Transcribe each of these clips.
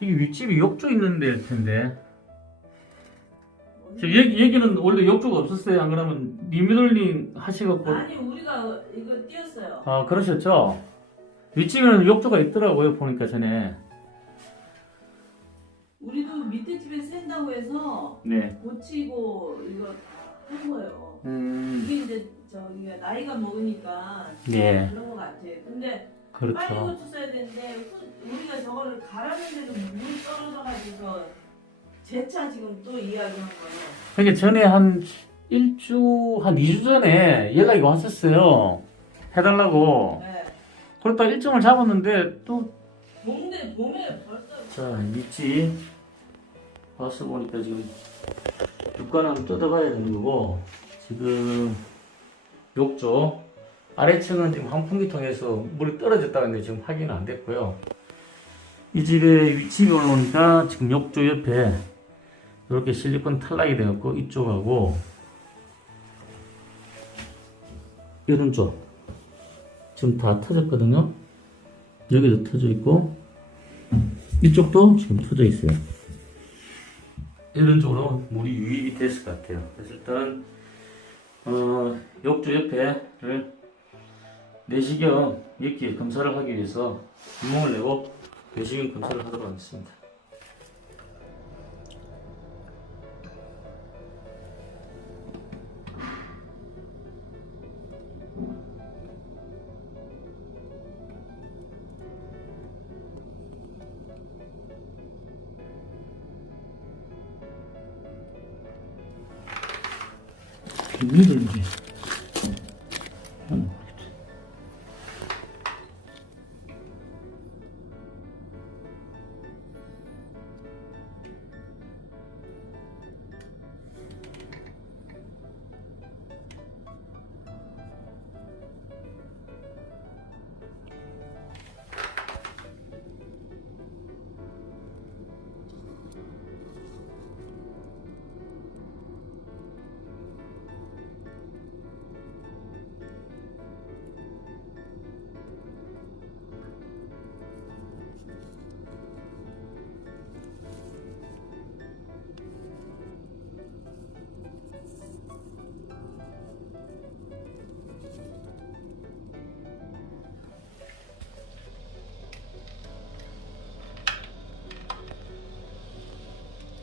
이게 윗집이 욕조 있는 데일 텐데. 저 여기, 여기는 원래 욕조가 없었어요. 안 그러면 리모델링 하시갖고. 아니 우리가 이거 띄었어요. 아, 그러셨죠? 윗집에는 욕조가 있더라고요. 보니까 전에. 우리도 밑에 집에 센다고 해서 네. 고치고 이거 다한 거예요. 음, 이게 이제 저기가 나이가 먹으니까 네. 그런 것 같아. 근데 빨리 그렇죠. 고쳤어야 되는데 후- 저거를 갈았는데도 물이 떨어져가지고 재차 지금 또 이야기한 거예요. 그러니까 전에 한 일주, 한 2주 전에 연락이 왔었어요. 해달라고. 네. 그러다 일정을 잡았는데 또 봄에 봄에 벌써 자, 밑지 와서 보니까 지금 한번 뜯어봐야 되는 거고 지금 욕조 아래층은 지금 환풍기통에서 물이 떨어졌다는데 지금 확인은 안 됐고요. 이 집에 집에 올라오니까 지금 욕조 옆에 이렇게 실리콘 탈락이 되었고 이쪽하고 오른쪽 지금 다 터졌거든요. 여기도 터져 있고 이쪽도 지금 터져 있어요. 이런 쪽으로 물이 유입이 됐을 것 같아요. 그래서 일단 어, 욕조 옆에를 내시경 몇개 검사를 하기 위해서 구멍을 내고 내시경 검사를 하도록 하겠습니다. 비밀을 이제 하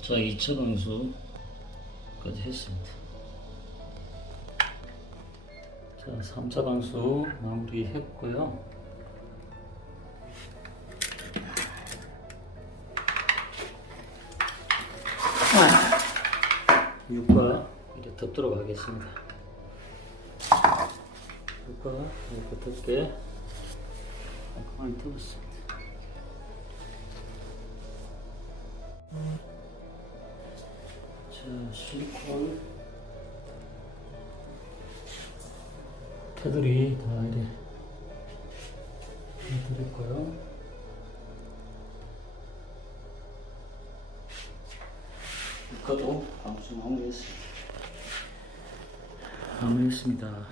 자, 2차 방수까지 했습니다. 자, 3차 방수 마무리 했고요. 육과 이렇게 덮도록 하겠습니다. 육과 이렇게 덮게 깔끔하게 덮었습니다. 자, 실리콘 테두리 다 이래 해드렸고요. 이거도 방수 마무리했습니다. 마무리했습니다.